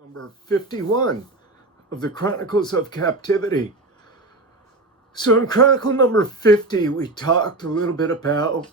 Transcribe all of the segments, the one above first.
Number 51 of the Chronicles of Captivity. So in Chronicle number 50, we talked a little bit about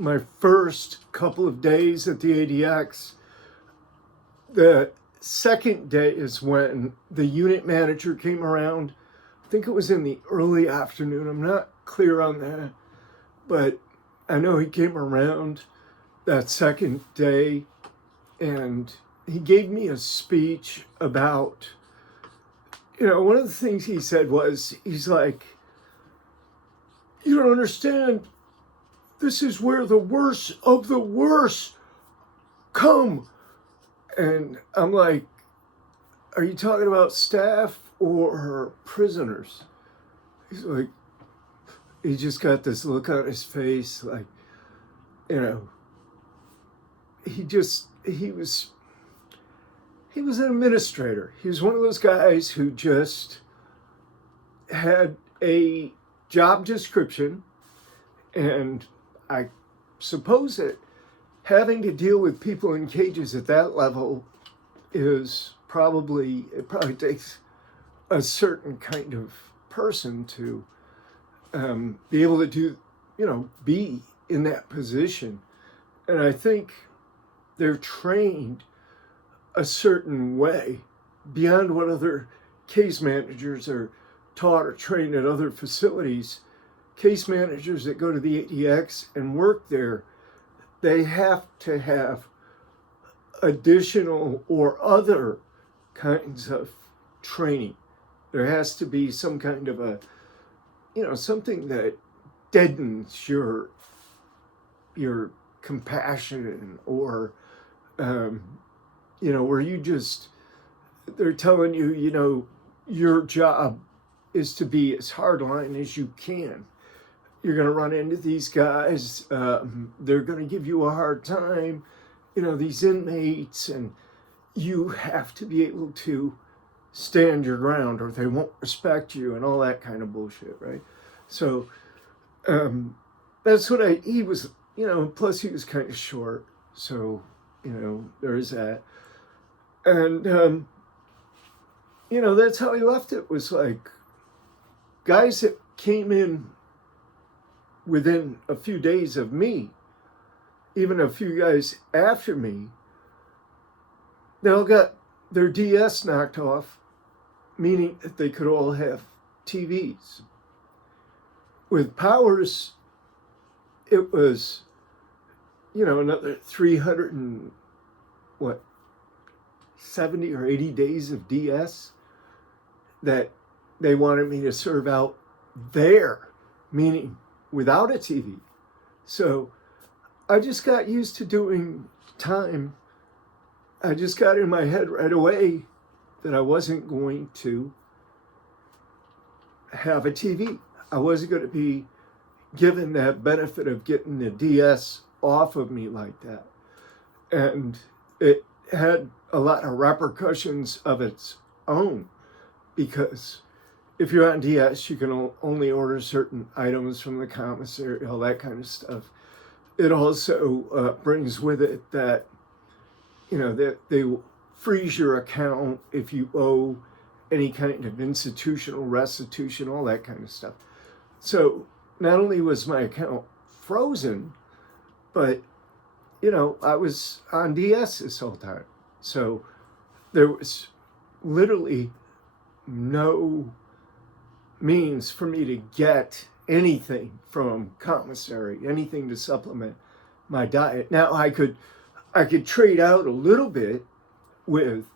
my first couple of days at the ADX. The second day is when the unit manager came around. I think it was in the early afternoon. I'm not clear on that, but I know he came around that second day and he gave me a speech about, one of the things he said was, he's like, you don't understand, this is where the worst of the worst come. And I'm like, are you talking about staff or prisoners? He's like, he just got this look on his face, like, he was an administrator. He was one of those guys who just had a job description, and I suppose that having to deal with people in cages at that level it probably takes a certain kind of person to be able to do, be in that position. And I think they're trained a certain way beyond what other case managers are taught or trained at other facilities. Case managers that go to the ADX and work there, they have to have additional or other kinds of training. There has to be some kind of a, something that deadens your compassion or, where they're telling you, your job is to be as hardline as you can. You're going to run into these guys. They're going to give you a hard time, these inmates, and you have to be able to stand your ground or they won't respect you and all that kind of bullshit, right? So that's what he was, plus he was kind of short. So, there is that. And, that's how he left it, was like guys that came in within a few days of me, even a few guys after me, they all got their DS knocked off, meaning that they could all have TVs. With Powers, it was, another 70 or 80 days of DS that they wanted me to serve out there, meaning without a TV. So I just got used to doing time. I just got in my head right away that I wasn't going to have a TV. I wasn't going to be given that benefit of getting the DS off of me like that. And it had a lot of repercussions of its own, because if you're on DS, you can only order certain items from the commissary, all that kind of stuff. It also brings with it that, that they freeze your account if you owe any kind of institutional restitution, all that kind of stuff. So not only was my account frozen, but, I was on DS this whole time. So there was literally no means for me to get anything from commissary, anything to supplement my diet. Now I could trade out a little bit with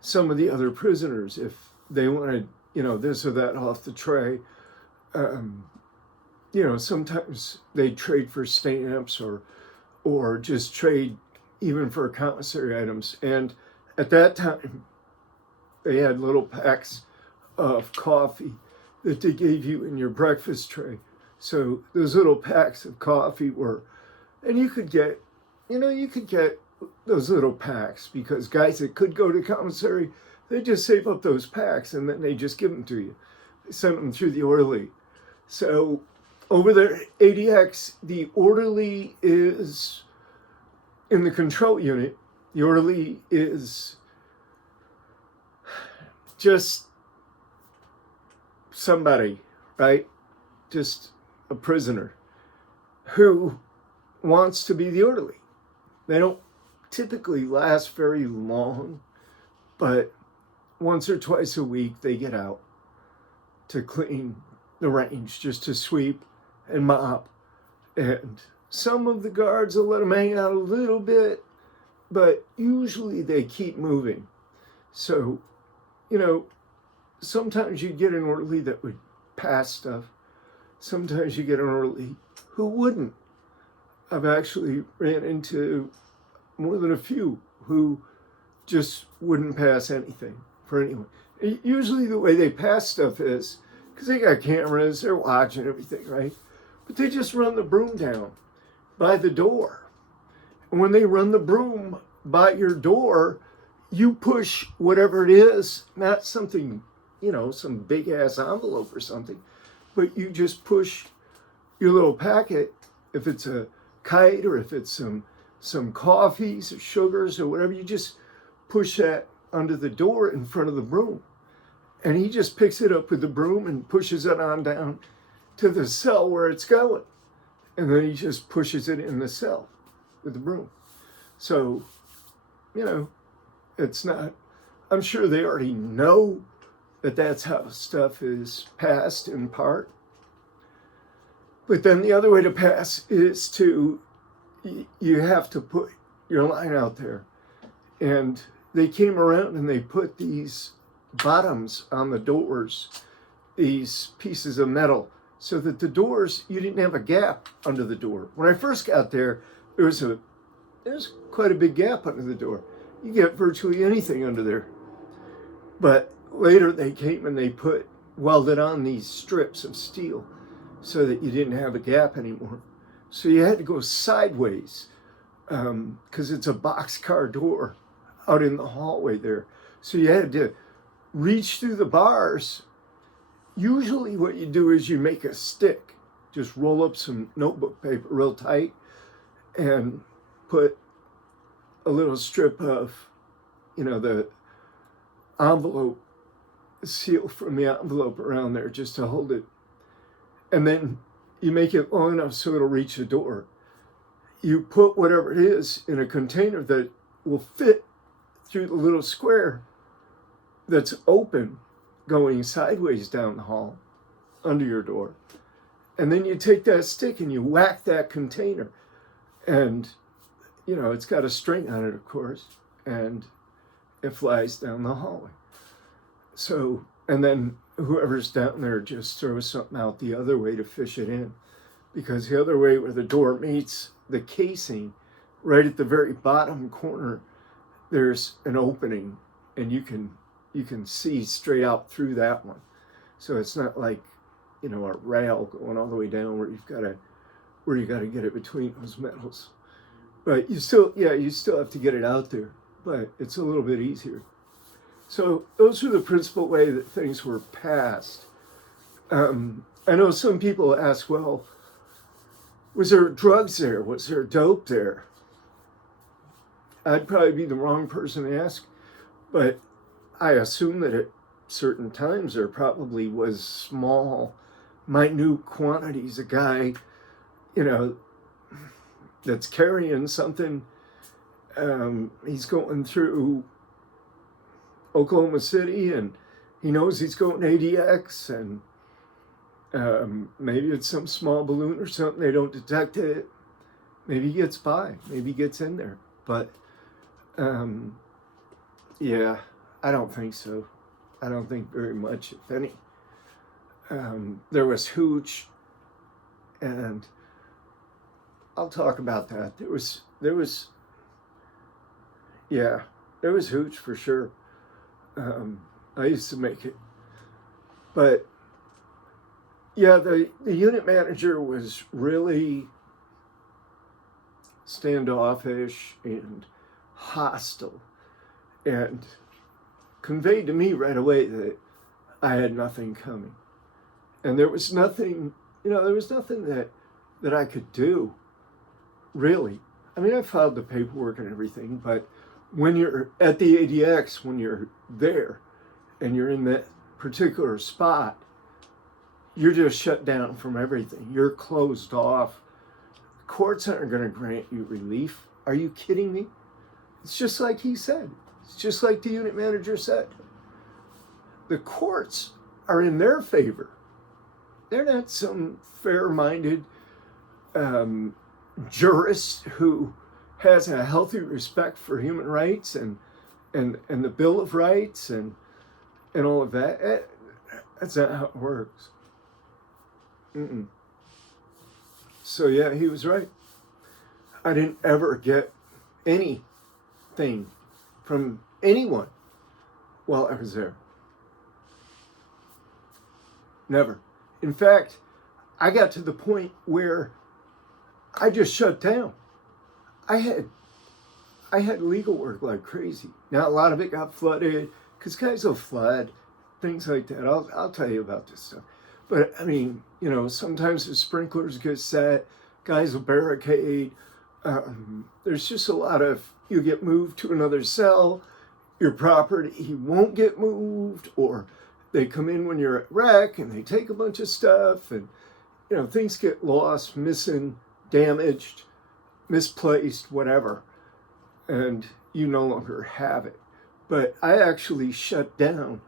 some of the other prisoners if they wanted, this or that off the tray. Sometimes they trade for stamps or just trade even for commissary items. And at that time, they had little packs of coffee that they gave you in your breakfast tray. So those little packs of coffee and you could get those little packs, because guys that could go to commissary, they just save up those packs and then they just give them to you. They send them through the orderly. So over there, ADX, the orderly is in the control unit. The orderly is just somebody, right? Just a prisoner who wants to be the orderly. They don't typically last very long, but once or twice a week they get out to clean the range, just to sweep and mop. And some of the guards will let them hang out a little bit, but usually they keep moving. So, sometimes you get an orderly that would pass stuff. Sometimes you get an orderly who wouldn't. I've actually ran into more than a few who just wouldn't pass anything for anyone. Usually the way they pass stuff is, because they got cameras, they're watching everything, right? But they just run the broom down by the door. And when they run the broom by your door, you push whatever it is, not something, some big ass envelope or something, but you just push your little packet, if it's a kite or if it's some coffees or sugars or whatever, you just push that under the door in front of the broom. And he just picks it up with the broom and pushes it on down to the cell where it's going. And then he just pushes it in the cell with the broom. So, it's not, I'm sure they already know that that's how stuff is passed in part. But then the other way to pass is you have to put your line out there. And they came around and they put these bottoms on the doors, these pieces of metal, so that the doors, you didn't have a gap under the door. When I first got there, there's quite a big gap under the door. You get virtually anything under there. But later they came and they welded on these strips of steel so that you didn't have a gap anymore. So you had to go sideways because it's a boxcar door out in the hallway there. So you had to reach through the bars. Usually what you do is you make a stick, just roll up some notebook paper real tight and put a little strip of, the envelope, seal from the envelope around there just to hold it. And then you make it long enough so it'll reach the door. You put whatever it is in a container that will fit through the little square that's open going sideways down the hall under your door. And then you take that stick and you whack that container. And, it's got a string on it, of course, and it flies down the hallway. So, and then whoever's down there just throws something out the other way to fish it in. Because the other way where the door meets the casing, right at the very bottom corner, there's an opening and you can see straight out through that one. So it's not like, a rail going all the way down where you got to get it between those metals. But you still have to get it out there, but it's a little bit easier. So those are the principal way that things were passed. I know some people ask, well, was there drugs there? Was there dope there? I'd probably be the wrong person to ask, but I assume that at certain times there probably was small, minute quantities. A guy, that's carrying something, he's going through Oklahoma City and he knows he's going ADX and maybe it's some small balloon or something, they don't detect it. Maybe he gets by, maybe he gets in there. But yeah, I don't think so. I don't think very much, if any. There was hooch, and I'll talk about that. There was hooch for sure. I used to make it. But yeah, the unit manager was really standoffish and hostile and conveyed to me right away that I had nothing coming. And there was nothing that I could do, really. I mean, I filed the paperwork and everything, but when you're at the ADX, when you're there, and you're in that particular spot, you're just shut down from everything. You're closed off. Courts aren't going to grant you relief. Are you kidding me? It's just like he said. It's just like the unit manager said. The courts are in their favor. They're not some fair-minded jurist who has a healthy respect for human rights and the Bill of Rights and all of that. That's not how it works. Mm-mm. So yeah, he was right. I didn't ever get anything from anyone while I was there. Never. In fact, I got to the point where I just shut down. I had legal work like crazy. Now a lot of it got flooded because guys will flood, things like that. I'll tell you about this stuff. But I mean, sometimes the sprinklers get set, guys will barricade. There's just a lot of, you get moved to another cell, your property won't get moved, or they come in when you're at wreck and they take a bunch of stuff, and things get lost, missing, damaged, misplaced, whatever, and you no longer have it. But I actually shut down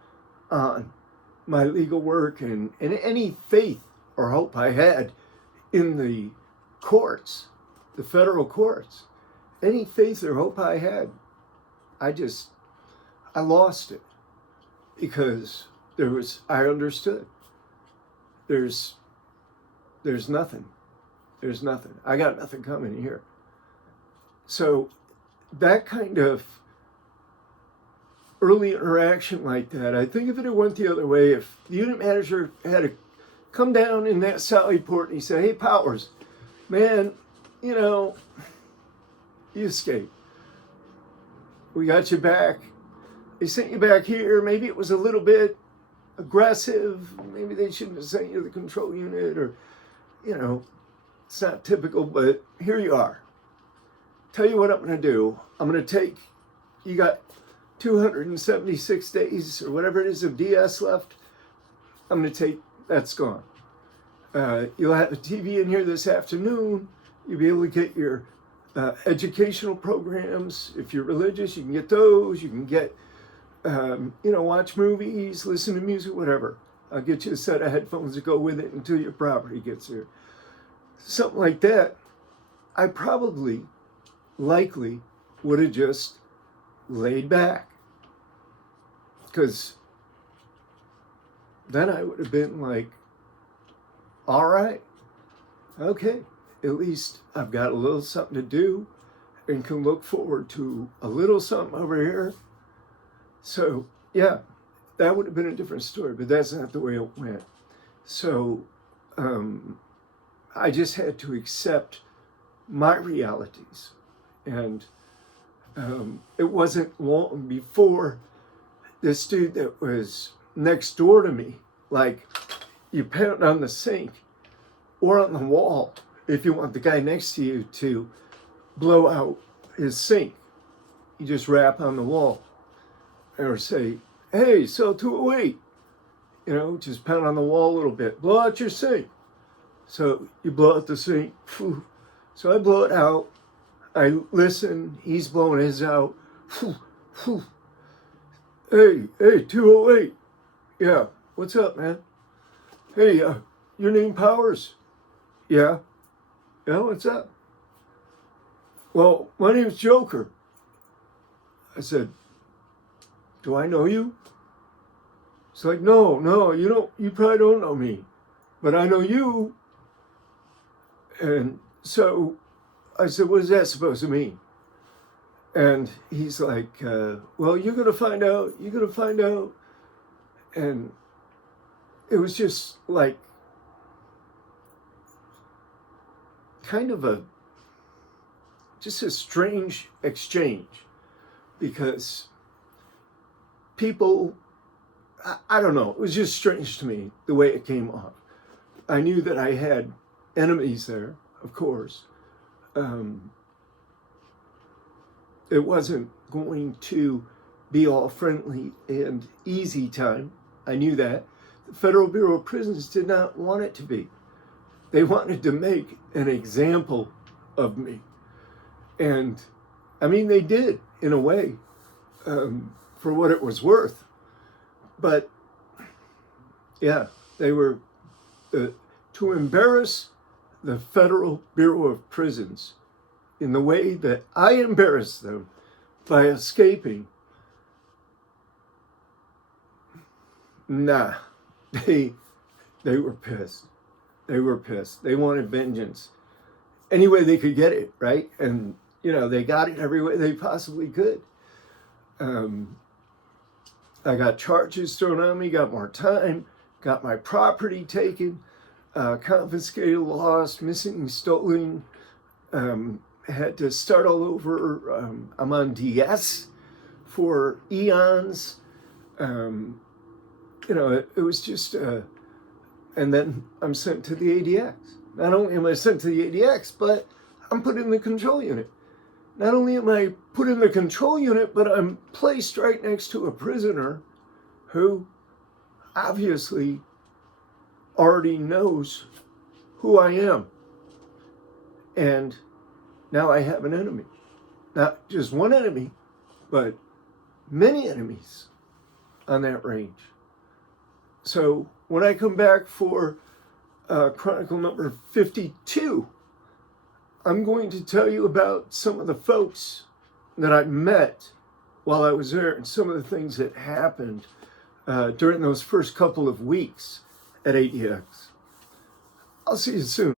on my legal work and any faith or hope I had in the courts, the federal courts. Any faith or hope I had, I lost it, because I understood. There's nothing. There's nothing. I got nothing coming here. So that kind of early interaction like that, I think if it had went the other way, if the unit manager had to come down in that Sally port and he said, "Hey, Powers, man, you escaped. We got you back. They sent you back here. Maybe it was a little bit aggressive. Maybe they shouldn't have sent you to the control unit, or, it's not typical, but here you are. Tell you what I'm going to do. I'm going to take, you got 276 days or whatever it is of DS left. I'm going to take, that's gone. You'll have a TV in here this afternoon. You'll be able to get your educational programs. If you're religious, you can get those. You can get, watch movies, listen to music, whatever. I'll get you a set of headphones to go with it until your property gets here." Something like that. I likely would have just laid back, because then I would have been like, all right, okay, at least I've got a little something to do and can look forward to a little something over here. So yeah, that would have been a different story, but that's not the way it went. So I just had to accept my realities. And it wasn't long before this dude that was next door to me, like, you pound on the sink or on the wall if you want the guy next to you to blow out his sink. You just rap on the wall or say, "Hey, cell 208, just pound on the wall a little bit, blow out your sink." So you blow out the sink. So I blow it out. I listen, he's blowing his out. Hey, 208. Yeah, what's up, man? Hey, your name Powers? Yeah. Yeah, what's up? Well, my name's Joker. I said, "Do I know you?" It's like, no, you probably don't know me, but I know you. And so I said, "What is that supposed to mean?" And he's like, "Well, you're going to find out. You're going to find out." And it was just like kind of a strange exchange, because people, I don't know, it was just strange to me the way it came off. I knew that I had enemies there, of course. It wasn't going to be all friendly and easy time. I knew that. The Federal Bureau of Prisons did not want it to be. They wanted to make an example of me. And I mean, they did in a way, for what it was worth. But yeah, they were to embarrass the Federal Bureau of Prisons in the way that I embarrassed them by escaping. Nah, they were pissed. They were pissed. They wanted vengeance any way they could get it, right? And, they got it every way they possibly could. I got charges thrown on me, got more time, got my property taken, confiscated, lost, missing, stolen, had to start all over. I'm on DS for eons. It was just, and then I'm sent to the ADX. Not only am I sent to the ADX, but I'm put in the control unit. Not only am I put in the control unit, but I'm placed right next to a prisoner who obviously already knows who I am. And now I have an enemy. Not just one enemy, but many enemies on that range. So when I come back for Chronicle number 52, I'm going to tell you about some of the folks that I met while I was there and some of the things that happened during those first couple of weeks at ADX. I'll see you soon.